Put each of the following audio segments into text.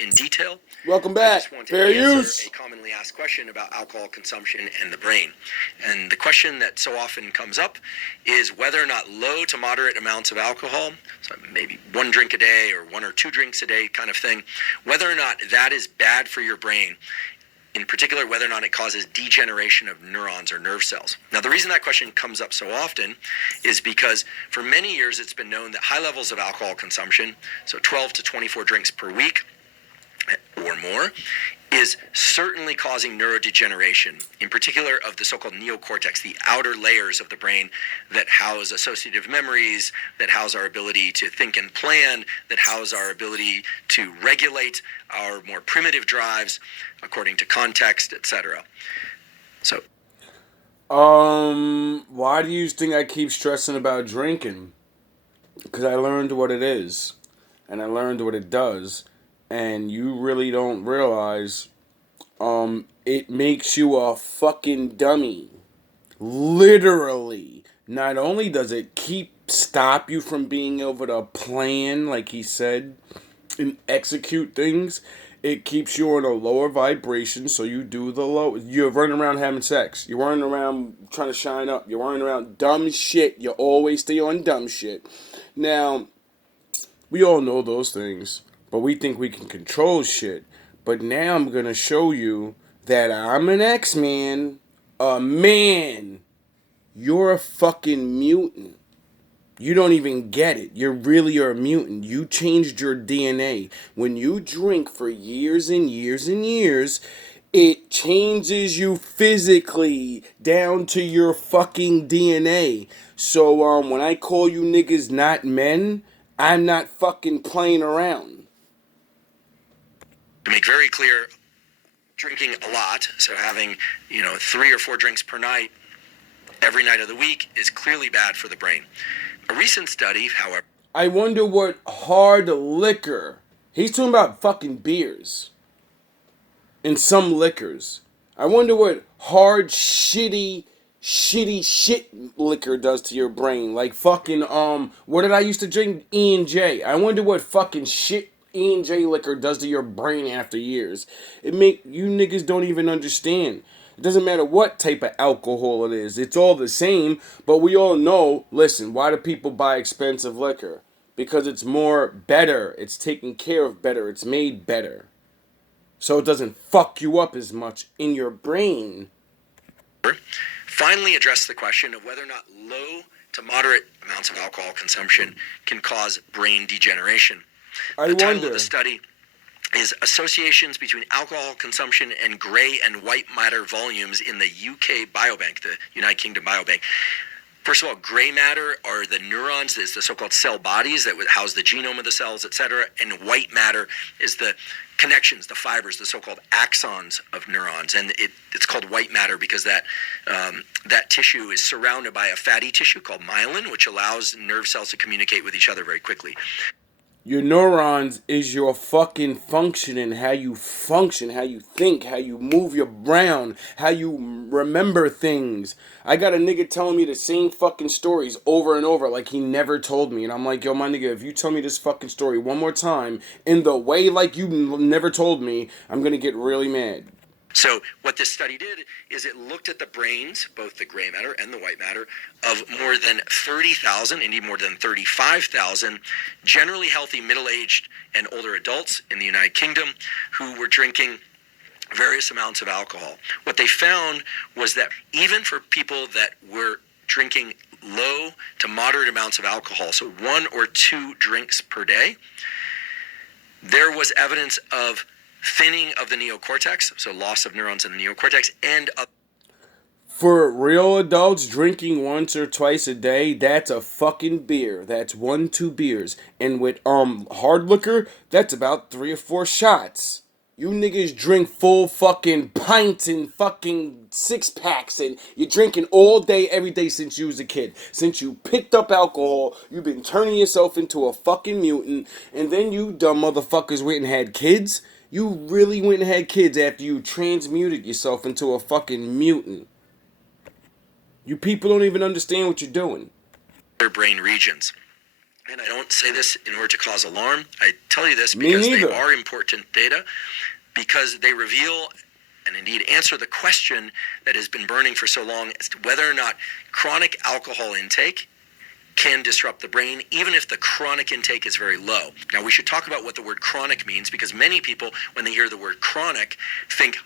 in detail. Welcome I back. just want to Fair answer use. a commonly asked question about alcohol consumption and the brain. And the question that so often comes up is whether or not low to moderate amounts of alcohol, so maybe one drink a day or one or two drinks a day kind of thing, whether or not that is bad for your brain, in particular, whether or not it causes degeneration of neurons or nerve cells. Now, the reason that question comes up so often is because for many years it's been known that high levels of alcohol consumption, so 12 to 24 drinks per week or more, is certainly causing neurodegeneration, in particular of the so-called neocortex, the outer layers of the brain that house associative memories, that house our ability to think and plan, that house our ability to regulate our more primitive drives according to context, etc. So, Why do you think I keep stressing about drinking? Because I learned what it is, and I learned what it does, and you really don't realize, it makes you a fucking dummy. Literally. Not only does it stop you from being able to plan, like he said, and execute things, it keeps you on a lower vibration, so you do the low. You're running around having sex. You're running around trying to shine up. You're running around dumb shit. You always stay on dumb shit. Now, we all know those things, but we think we can control shit. But now I'm gonna show you that I'm an X-Man, a man. You're a fucking mutant. You don't even get it. You really are a mutant. You changed your DNA. When you drink for years and years and years, it changes you physically down to your fucking DNA. So when I call you niggas not men, I'm not fucking playing around. to make very clear, drinking a lot, so having, 3 or 4 drinks per night, every night of the week, is clearly bad for the brain. A recent study, however, I wonder what hard liquor. He's talking about fucking beers and some liquors. I wonder what hard, shitty shit liquor does to your brain. Like fucking, what did I used to drink? E&J. I wonder what fucking shit E&J liquor does to your brain after years. It make, you niggas don't even understand. It doesn't matter what type of alcohol it is. It's all the same, but we all know, listen, why do people buy expensive liquor? Because it's more better. It's taken care of better. It's made better. So it doesn't fuck you up as much in your brain. finally addressed the question of whether or not low to moderate amounts of alcohol consumption can cause brain degeneration. I The title of the wonder. study is Associations Between Alcohol Consumption and Gray and White Matter Volumes in the UK Biobank, the United Kingdom Biobank. First of all, gray matter are the neurons, is the so-called cell bodies that house the genome of the cells, etc. And white matter is the connections, the fibers, the so-called axons of neurons. And it's called white matter because that tissue is surrounded by a fatty tissue called myelin, which allows nerve cells to communicate with each other very quickly. Your neurons is your fucking function and how you function, how you think, how you move your brain, how you remember things. I got a nigga telling me the same fucking stories over and over like he never told me. And I'm like, yo, my nigga, if you tell me this fucking story one more time in the way like you never told me, I'm gonna get really mad. So what this study did is it looked at the brains, both the gray matter and the white matter, of more than 30,000, indeed more than 35,000, generally healthy middle-aged and older adults in the United Kingdom who were drinking various amounts of alcohol. What they found was that even for people that were drinking low to moderate amounts of alcohol, so 1 or 2 drinks per day, there was evidence of thinning of the neocortex, so loss of neurons in the neocortex, and For real adults, drinking once or twice a day, that's a fucking beer. That's 1, 2 beers. And with hard liquor, that's about 3 or 4 shots. You niggas drink full fucking pints and fucking 6 packs and you're drinking all day, every day since you was a kid. Since you picked up alcohol, you've been turning yourself into a fucking mutant, and then you dumb motherfuckers went and had kids. You really went and had kids after you transmuted yourself into a fucking mutant. You people don't even understand what you're doing. other brain regions. And I don't say this in order to cause alarm. I tell you this Me because they neither. are important data, because they reveal and indeed answer the question that has been burning for so long as to whether or not chronic alcohol intake can disrupt the brain, even if the chronic intake is very low. Now, we should talk about what the word chronic means, because many people, when they hear the word chronic, think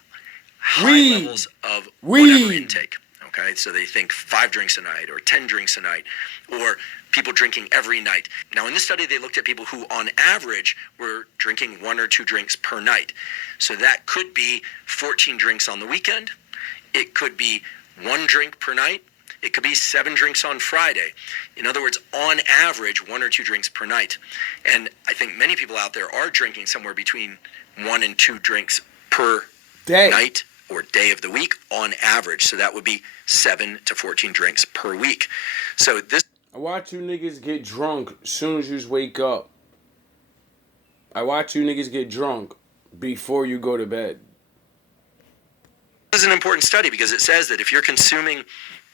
high Weed. levels of Weed. whatever intake. Okay, so they think 5 drinks a night or 10 drinks a night, or people drinking every night. Now, in this study, they looked at people who, on average, were drinking 1 or 2 drinks per night. So that could be 14 drinks on the weekend. It could be 1 drink per night. It could be 7 drinks on Friday. In other words, on average, 1 or 2 drinks per night. And I think many people out there are drinking somewhere between 1 and 2 drinks per Day. night or day of the week on average. So that would be 7 to 14 drinks per week. So this I watch you niggas get drunk as soon as you wake up. I watch you niggas get drunk before you go to bed. is an important study, because it says that if you're consuming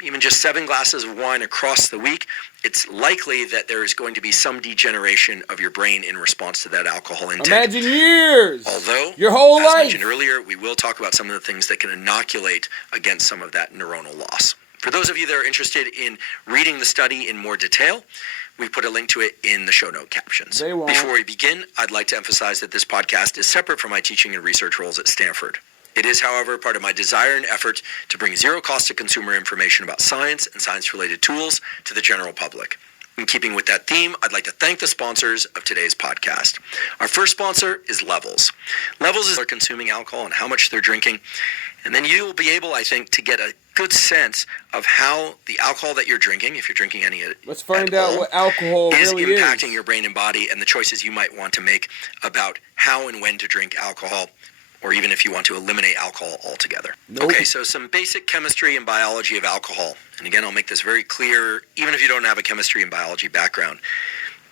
even just 7 glasses of wine across the week, it's likely that there is going to be some degeneration of your brain in response to that alcohol intake. Imagine years. Although, your whole as life. mentioned earlier, we will talk about some of the things that can inoculate against some of that neuronal loss. For those of you that are interested in reading the study in more detail, we put a link to it in the show note captions. They won't. Before we begin, I'd like to emphasize that this podcast is separate from my teaching and research roles at Stanford. It is, however, part of my desire and effort to bring zero cost to consumer information about science and science-related tools to the general public. In keeping with that theme, I'd like to thank the sponsors of today's podcast. Our first sponsor is Levels. Levels is they're consuming alcohol and how much they're drinking. And then you'll be able, I think, to get a good sense of how the alcohol that you're drinking, if you're drinking any Let's find out all, what alcohol is really impacting is. your brain and body, and the choices you might want to make about how and when to drink alcohol, or even if you want to eliminate alcohol altogether. Nope. Okay, so some basic chemistry and biology of alcohol. And again, I'll make this very clear, even if you don't have a chemistry and biology background.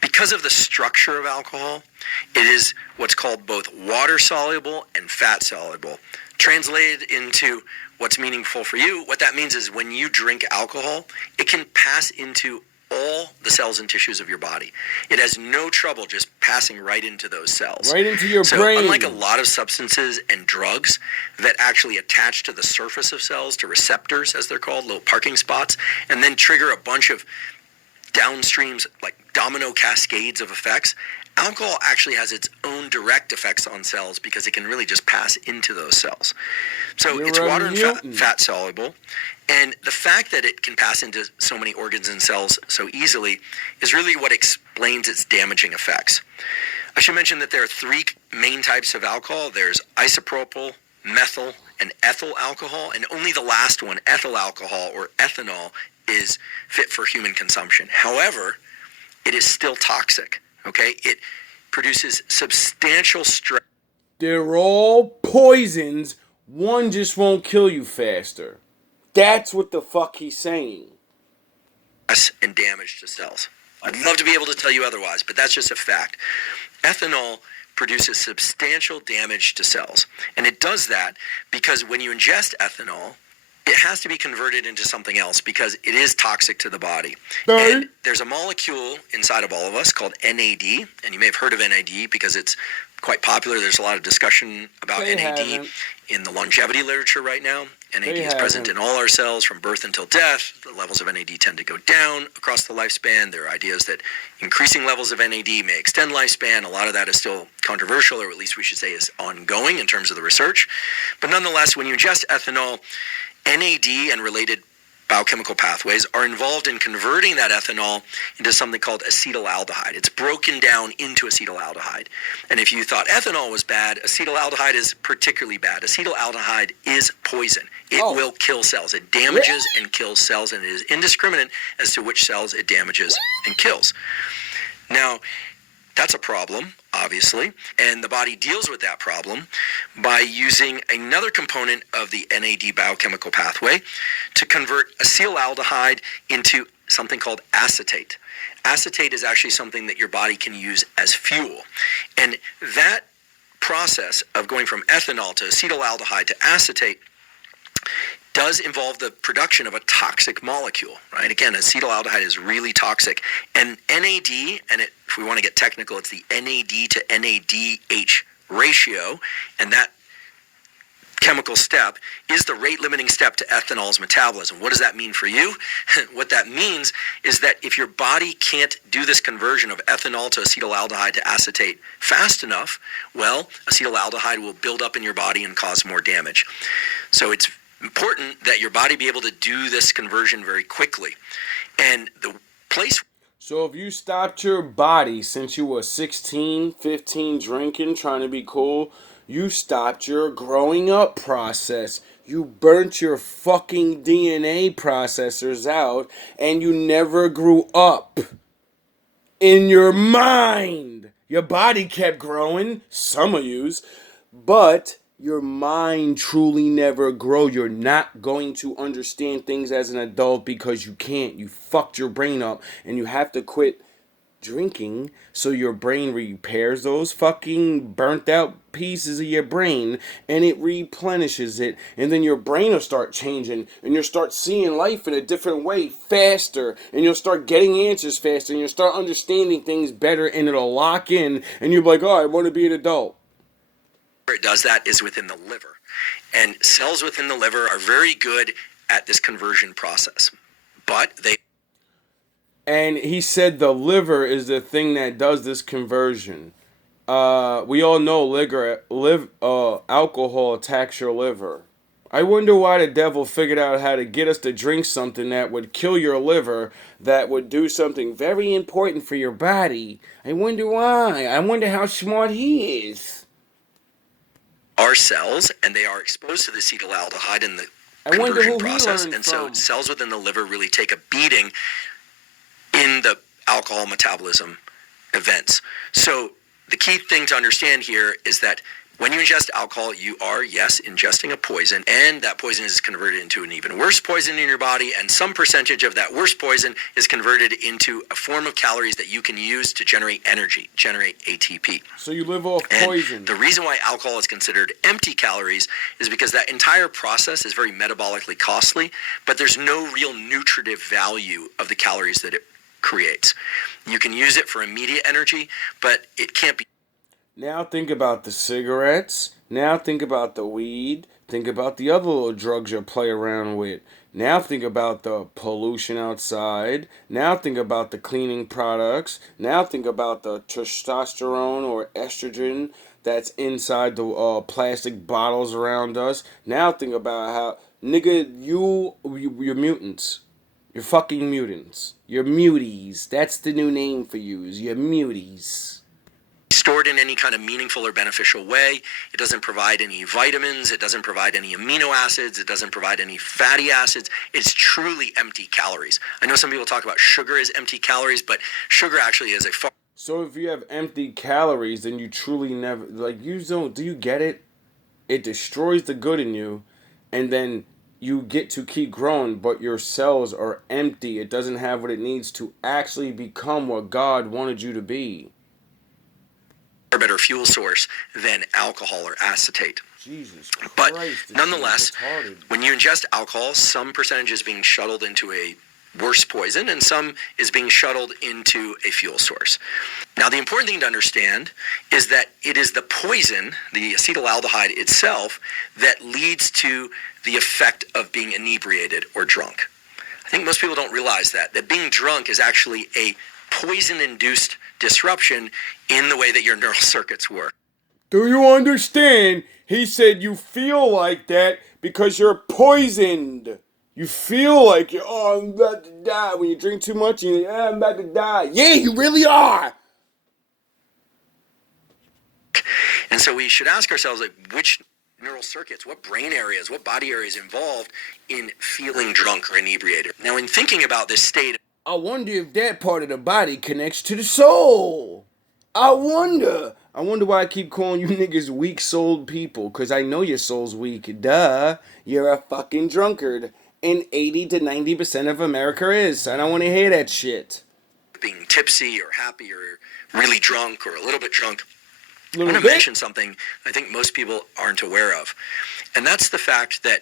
Because of the structure of alcohol, it is what's called both water-soluble and fat-soluble. Translated into what's meaningful for you, what that means is when you drink alcohol, it can pass into all the cells and tissues of your body. It has no trouble just passing right into those cells. Right into your So brain. unlike a lot of substances and drugs that actually attach to the surface of cells, to receptors as they're called, little parking spots, and then trigger a bunch of downstreams, like domino cascades of effects, alcohol actually has its own direct effects on cells because it can really just pass into those cells. So You're it's a water and mutant. fat soluble. And the fact that it can pass into so many organs and cells so easily is really what explains its damaging effects. I should mention that there are 3 main types of alcohol. There's isopropyl, methyl, and ethyl alcohol. And only the last one, ethyl alcohol or ethanol, is fit for human consumption. However, it is still toxic. Okay? It produces substantial stress. They're all poisons. One just won't kill you faster. That's what the fuck he's saying. And damage to cells. I'd love to be able to tell you otherwise, but that's just a fact. Ethanol produces substantial damage to cells. And it does that because when you ingest ethanol, it has to be converted into something else because it is toxic to the body. Right. And there's a molecule inside of all of us called NAD, and you may have heard of NAD because it's quite popular. There's a lot of discussion about They NAD haven't. in the longevity literature right now. NAD They is present haven't. in all our cells from birth until death. The levels of NAD tend to go down across the lifespan. There are ideas that increasing levels of NAD may extend lifespan. A lot of that is still controversial, or at least we should say is ongoing in terms of the research. But nonetheless, when you ingest ethanol, NAD and related biochemical pathways are involved in converting that ethanol into something called acetaldehyde. It's broken down into acetaldehyde. And if you thought ethanol was bad, acetaldehyde is particularly bad. Acetaldehyde is poison. It will kill cells. It damages and kills cells, and it is indiscriminate as to which cells it damages and kills. Now, that's a problem, obviously, and the body deals with that problem by using another component of the NAD biochemical pathway to convert acetaldehyde into something called acetate. Acetate is actually something that your body can use as fuel. And that process of going from ethanol to acetaldehyde to acetate does involve the production of a toxic molecule, right? Again, acetaldehyde is really toxic. And NAD, and if we want to get technical, it's the NAD to NADH ratio, and that chemical step is the rate-limiting step to ethanol's metabolism. What does that mean for you? What that means is that if your body can't do this conversion of ethanol to acetaldehyde to acetate fast enough, well, acetaldehyde will build up in your body and cause more damage. So it's important that your body be able to do this conversion very quickly. And the place... So if you stopped your body since you were 16, 15 drinking, trying to be cool, you stopped your growing up process. You burnt your fucking DNA processors out and you never grew up. In your mind. Your body kept growing, some of yous, but your mind truly never grow. You're not going to understand things as an adult because you can't. You fucked your brain up and you have to quit drinking so your brain repairs those fucking burnt out pieces of your brain and it replenishes it, and then your brain will start changing and you'll start seeing life in a different way faster, and you'll start getting answers faster, and you'll start understanding things better, and it'll lock in and you'll be like, oh, I want to be an adult. Where it does that is within the liver, and cells within the liver are very good at this conversion process, but they... And he said the liver is the thing that does this conversion. We all know alcohol attacks your liver. I wonder why the devil figured out how to get us to drink something that would kill your liver, that would do something very important for your body. I wonder why. I wonder how smart he is. Our cells, and they are exposed to the acetaldehyde in the I wonder conversion who process, he learned and so from. cells within the liver really take a beating in the alcohol metabolism events. So the key thing to understand here is that when you ingest alcohol, you are, yes, ingesting a poison, and that poison is converted into an even worse poison in your body, and some percentage of that worse poison is converted into a form of calories that you can use to generate energy, generate ATP. So you live off And poison. the reason why alcohol is considered empty calories is because that entire process is very metabolically costly, but there's no real nutritive value of the calories that it creates. You can use it for immediate energy, but it can't be... Now think about the cigarettes. Now think about the weed. Think about the other little drugs you play around with. Now think about the pollution outside. Now think about the cleaning products. Now think about the testosterone or estrogen that's inside the plastic bottles around us. Now think about how, nigga, you're mutants. You're fucking mutants. You're muties. That's the new name for yous. You're muties. Stored in any kind of meaningful or beneficial way. It doesn't provide any vitamins. It doesn't provide any amino acids. It doesn't provide any fatty acids. It's truly empty calories. I know some people talk about sugar as empty calories, but sugar actually is a far... So if you have empty calories, then you truly never, like, you don't, do you get it? It destroys the good in you, and then you get to keep growing, but your cells are empty. It doesn't have what it needs to actually become what God wanted you to be. better fuel source than alcohol or acetate. Jesus Christ, But nonetheless, when you ingest alcohol, some percentage is being shuttled into a worse poison and some is being shuttled into a fuel source. Now, the important thing to understand is that it is the poison, the acetaldehyde itself, that leads to the effect of being inebriated or drunk. I think most people don't realize that being drunk is actually a poison-induced disruption in the way that your neural circuits work. Do you understand? He said you feel like that because you're poisoned. You feel like you're, oh, I'm about to die. When you drink too much, you're like, I'm about to die. Yeah, you really are. And so we should ask ourselves, like, which neural circuits, what brain areas, what body areas involved in feeling drunk or inebriated? Now, in thinking about this state, I wonder if that part of the body connects to the soul. I wonder why I keep calling you niggas weak-souled people, because I know your soul's weak. Duh. You're a fucking drunkard. And 80 to 90% of America is. I don't want to hear that shit. being tipsy or happy or really drunk or a little bit drunk, I want to mention something I think most people aren't aware of. And that's the fact that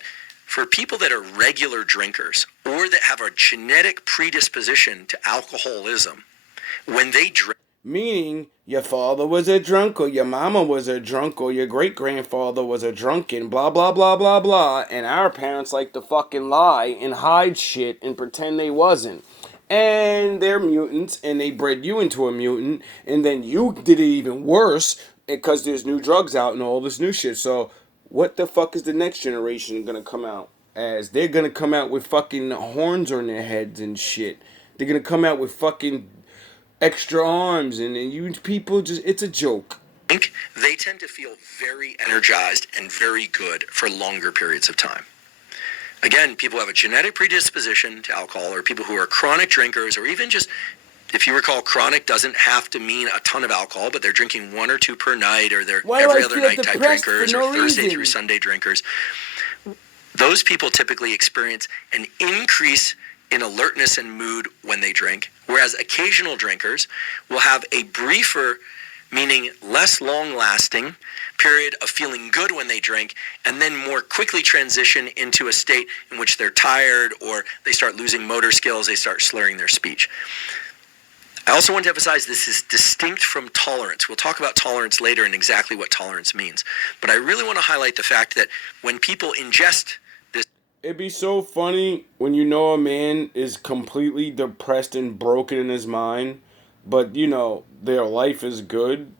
For people that are regular drinkers or that have a genetic predisposition to alcoholism, when they drink, meaning your father was a drunk or your mama was a drunk or your great grandfather was a drunken, blah blah blah blah blah, and our parents like to fucking lie and hide shit and pretend they wasn't. And they're mutants and they bred you into a mutant, and then you did it even worse because there's new drugs out and all this new shit. So what the fuck is the next generation gonna come out as? They're gonna come out with fucking horns on their heads and shit. They're gonna come out with fucking extra arms, and you people just, it's a joke. they tend to feel very energized and very good for longer periods of time. Again, people have a genetic predisposition to alcohol, or people who are chronic drinkers, or even just, if you recall, chronic doesn't have to mean a ton of alcohol, but they're drinking 1 or 2 per night, or they're every other night type drinkers, or Thursday through Sunday drinkers. Those people typically experience an increase in alertness and mood when they drink, whereas occasional drinkers will have a briefer, meaning less long-lasting, period of feeling good when they drink, and then more quickly transition into a state in which they're tired, or they start losing motor skills, they start slurring their speech. I also want to emphasize this is distinct from tolerance. We'll talk about tolerance later and exactly what tolerance means. But I really want to highlight the fact that when people ingest this... It'd be so funny when you know a man is completely depressed and broken in his mind, but, you know, their life is good,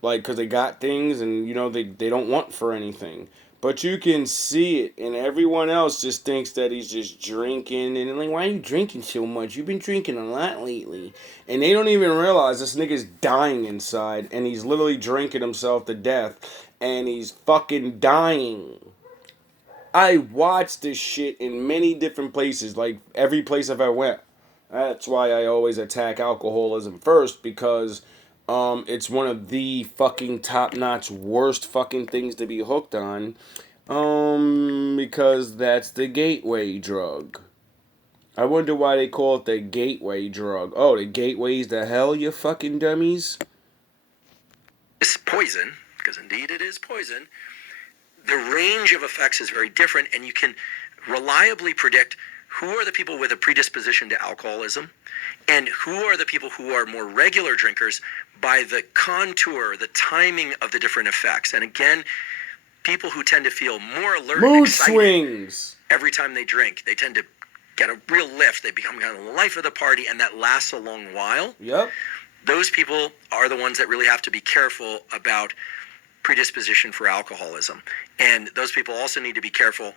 like, because they got things and, you know, they don't want for anything. But you can see it, and everyone else just thinks that he's just drinking, and like, why are you drinking so much? You've been drinking a lot lately. And they don't even realize this nigga's dying inside, and he's literally drinking himself to death, and he's fucking dying. I watched this shit in many different places, like every place I've ever went. That's why I always attack alcoholism first, because it's one of the fucking top-notch worst fucking things to be hooked on. Because that's the gateway drug. I wonder why they call it the gateway drug. Oh, the gateway's to hell, you fucking dummies? This poison, because indeed it is poison, the range of effects is very different, and you can reliably predict who are the people with a predisposition to alcoholism and who are the people who are more regular drinkers by the contour, the timing of the different effects. And again, people who tend to feel more alert Mood and excited swings every time they drink, they tend to get a real lift. They become kind of the life of the party, and that lasts a long while. Yep. Those people are the ones that really have to be careful about predisposition for alcoholism. And those people also need to be careful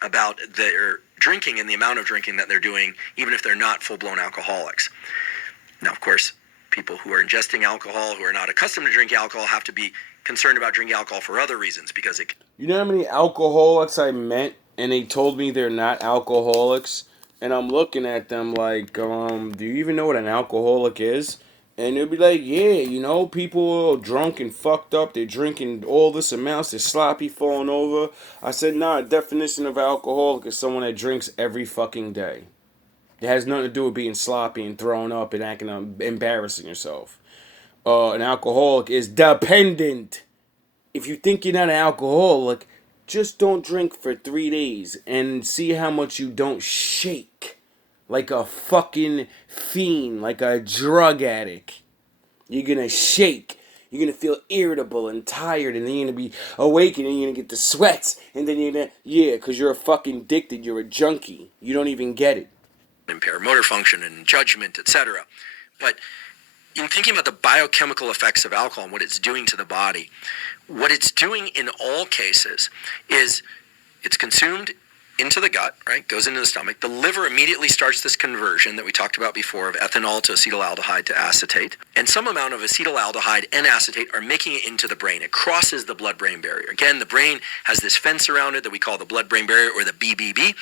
about their drinking and the amount of drinking that they're doing, even if they're not full-blown alcoholics. Now, of course, people who are ingesting alcohol, who are not accustomed to drinking alcohol, have to be concerned about drinking alcohol for other reasons, because it... You know how many alcoholics I met, and they told me they're not alcoholics? And I'm looking at them like, do you even know what an alcoholic is? And they'll be like, yeah, you know, people are drunk and fucked up. They're drinking all this amounts. They're sloppy, falling over. I said, nah, definition of alcoholic is someone that drinks every fucking day. It has nothing to do with being sloppy and throwing up and acting embarrassing yourself. An alcoholic is dependent. If you think you're not an alcoholic, just don't drink for 3 days and see how much you don't shake. Like a fucking fiend, like a drug addict. You're gonna shake. You're gonna feel irritable and tired, and then you're gonna be awake, and then you're gonna get the sweats, and then you're gonna, yeah, because you're a fucking addicted, you're a junkie. You don't even get it. Impair motor function and judgment, etc. But in thinking about the biochemical effects of alcohol and what it's doing to the body, what it's doing in all cases is it's consumed into the gut, right? Goes into the stomach. The liver immediately starts this conversion that we talked about before of ethanol to acetaldehyde to acetate. And some amount of acetaldehyde and acetate are making it into the brain. It crosses the blood-brain barrier. Again, the brain has this fence around it that we call the blood-brain barrier, or the BBB.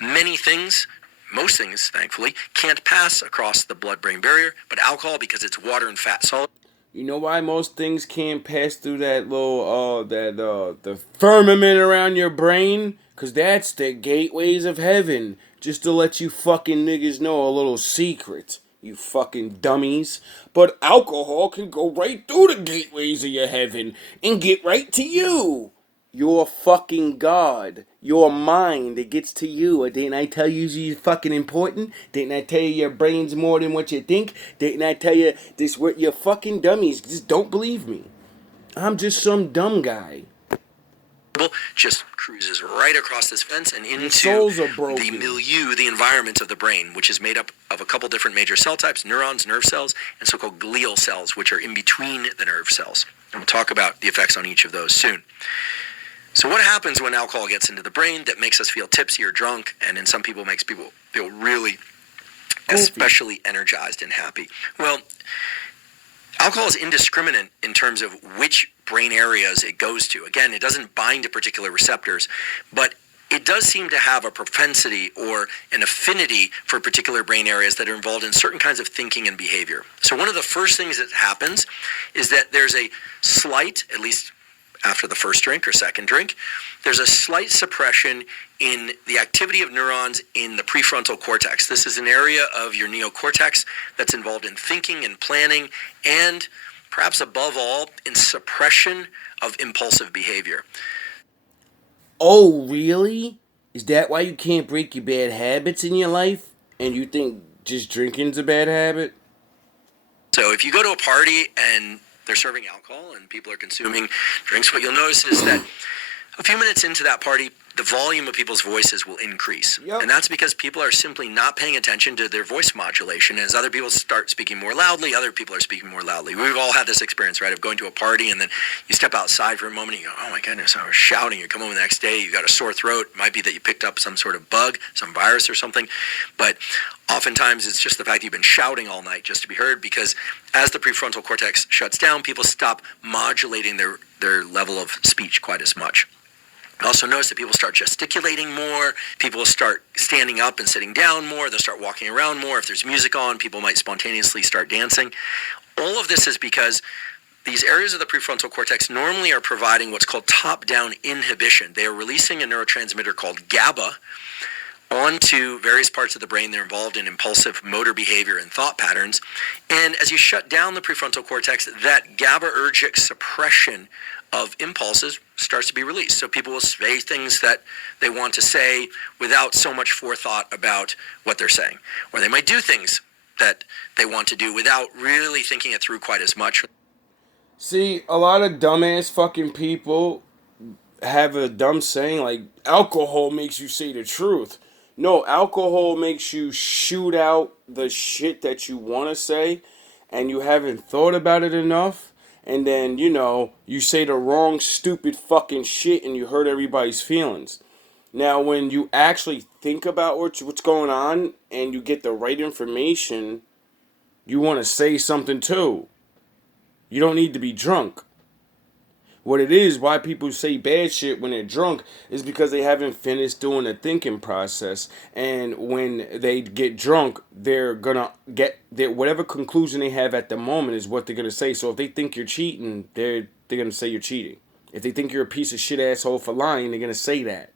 Many things, most things, thankfully, can't pass across the blood-brain barrier, but alcohol, because it's water and fat solid. You know why most things can't pass through that little, the firmament around your brain? Because that's the gateways of heaven. Just to let you fucking niggas know a little secret, you fucking dummies. But alcohol can go right through the gateways of your heaven and get right to you. You're fucking God. Your mind, it gets to you. Didn't I tell you you're fucking important? Didn't I tell you your brain's more than what you think? Didn't I tell you this? You're fucking dummies. Just don't believe me. I'm just some dumb guy. Just cruises right across this fence and Your into souls are the broken. milieu, the environment of the brain, which is made up of a couple different major cell types: neurons, nerve cells, and so-called glial cells, which are in between the nerve cells. And we'll talk about the effects on each of those soon. So what happens when alcohol gets into the brain that makes us feel tipsy or drunk, and in some people makes people feel really especially energized and happy? Well, alcohol is indiscriminate in terms of which brain areas it goes to. Again, it doesn't bind to particular receptors, but it does seem to have a propensity or an affinity for particular brain areas that are involved in certain kinds of thinking and behavior. So one of the first things that happens is that there's a slight, at least after the first drink or second drink, there's a slight suppression in the activity of neurons in the prefrontal cortex. This is an area of your neocortex that's involved in thinking and planning, and perhaps above all, in suppression of impulsive behavior. Oh, really? Is that why you can't break your bad habits in your life? And you think just drinking's a bad habit? So if you go to a party and they're serving alcohol and people are consuming drinks, what you'll notice is that a few minutes into that party, the volume of people's voices will increase. Yep. And that's because people are simply not paying attention to their voice modulation. As other people start speaking more loudly, other people are speaking more loudly. We've all had this experience, right, of going to a party and then you step outside for a moment and you go, oh my goodness, I was shouting. You come home the next day, you got a sore throat. It might be that you picked up some sort of bug, some virus or something. But oftentimes it's just the fact that you've been shouting all night just to be heard, because as the prefrontal cortex shuts down, people stop modulating their level of speech quite as much. I also notice that people start gesticulating more, people will start standing up and sitting down more, they'll start walking around more. If there's music on, people might spontaneously start dancing. All of this is because these areas of the prefrontal cortex normally are providing what's called top-down inhibition. They are releasing a neurotransmitter called GABA onto various parts of the brain. They're involved in impulsive motor behavior and thought patterns. And as you shut down the prefrontal cortex, that GABAergic suppression of impulses starts to be released. So people will say things that they want to say without so much forethought about what they're saying. Or they might do things that they want to do without really thinking it through quite as much. See, a lot of dumbass fucking people have a dumb saying like, alcohol makes you say the truth. No, alcohol makes you shoot out the shit that you want to say, and you haven't thought about it enough. And then, you say the wrong stupid fucking shit and you hurt everybody's feelings. Now, when you actually think about what's going on and you get the right information, you want to say something too. You don't need to be drunk. What it is, why people say bad shit when they're drunk, is because they haven't finished doing the thinking process. And when they get drunk, they're gonna get whatever conclusion they have at the moment is what they're gonna say. So if they think you're cheating, they're gonna say you're cheating. If they think you're a piece of shit asshole for lying, they're gonna say that.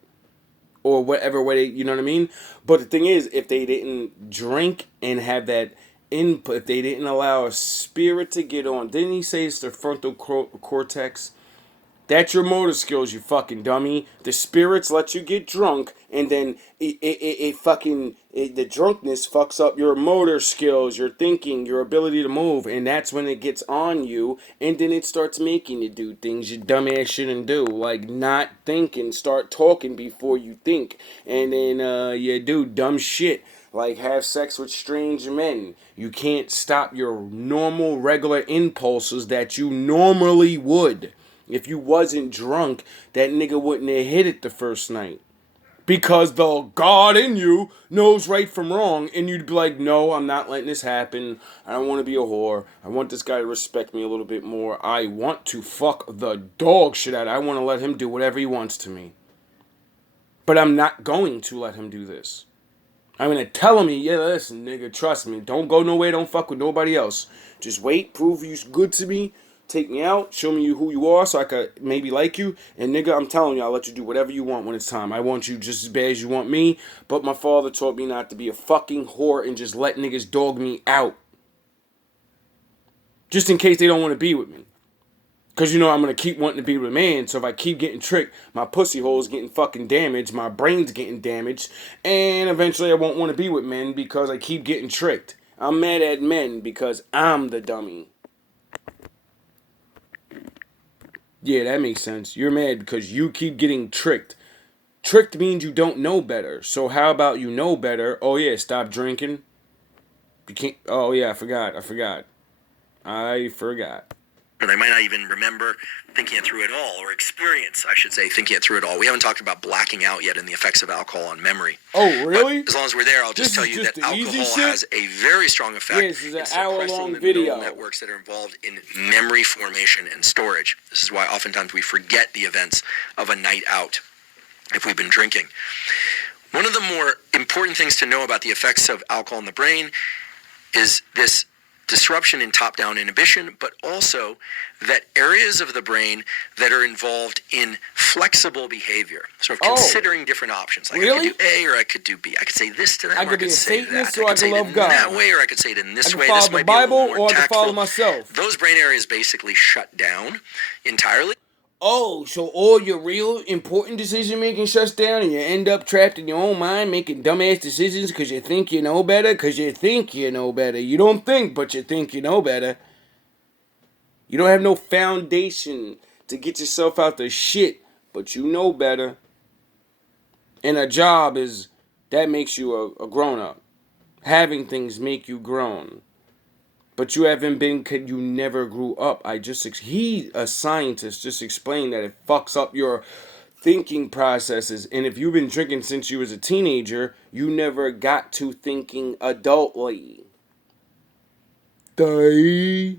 Or whatever way you know what I mean? But the thing is, if they didn't drink and have that input, if they didn't allow a spirit to get on, didn't he say it's the frontal cortex? That's your motor skills, you fucking dummy. The spirits let you get drunk, and then the drunkenness fucks up your motor skills, your thinking, your ability to move, and that's when it gets on you, and then it starts making you do things you dumbass shouldn't do, like not think and start talking before you think, and then you do dumb shit, like have sex with strange men. You can't stop your normal, regular impulses that you normally would. If you wasn't drunk, that nigga wouldn't have hit it the first night. Because the God in you knows right from wrong, and you'd be like, no, I'm not letting this happen. I don't want to be a whore. I want this guy to respect me a little bit more. I want to fuck the dog shit out. I want to let him do whatever he wants to me. But I'm not going to let him do this. I'm going to tell him, yeah, listen, nigga, trust me. Don't go nowhere. Don't fuck with nobody else. Just wait, prove you're good to me. Take me out, show me who you are so I could maybe like you. And nigga, I'm telling you, I'll let you do whatever you want when it's time. I want you just as bad as you want me. But my father taught me not to be a fucking whore and just let niggas dog me out. Just in case they don't want to be with me. Because, you know, I'm going to keep wanting to be with a man. So if I keep getting tricked, my pussy hole's getting fucking damaged. My brain's getting damaged. And eventually I won't want to be with men because I keep getting tricked. I'm mad at men because I'm the dummy. Yeah, that makes sense. You're mad because you keep getting tricked. Tricked means you don't know better. So how about you know better? Oh, yeah, stop drinking. You can't. Oh, yeah, I forgot. I forgot. Or they might not even remember thinking it through at all, or experience, I should say, thinking it through at all. We haven't talked about blacking out yet and the effects of alcohol on memory. Oh, really? But as long as we're there, I'll just tell you that alcohol has a very strong effect this is in an suppressing hour-long the video. neural networks that are involved in memory formation and storage. This is why oftentimes we forget the events of a night out if we've been drinking. One of the more important things to know about the effects of alcohol in the brain is this disruption in top-down inhibition, but also that areas of the brain that are involved in flexible behavior, sort of considering different options. Like really? I could do A or I could do B. I could say this to them, I or I could be could a say Satanist, that. or I could love God. That way, or I could say it in this way. I could This follow the might be a Bible, little more or I could tactful. follow myself. Those brain areas basically shut down entirely. Oh, so all your real important decision making shuts down and you end up trapped in your own mind making dumbass decisions because you think you know better? Because you think you know better. You don't think, but you think you know better. You don't have no foundation to get yourself out the shit, but you know better. And a job that makes you a grown up. Having things make you grown. But you haven't been, cause you never grew up. He, a scientist, just explained that it fucks up your thinking processes. And if you've been drinking since you was a teenager, you never got to thinking adultly. Die.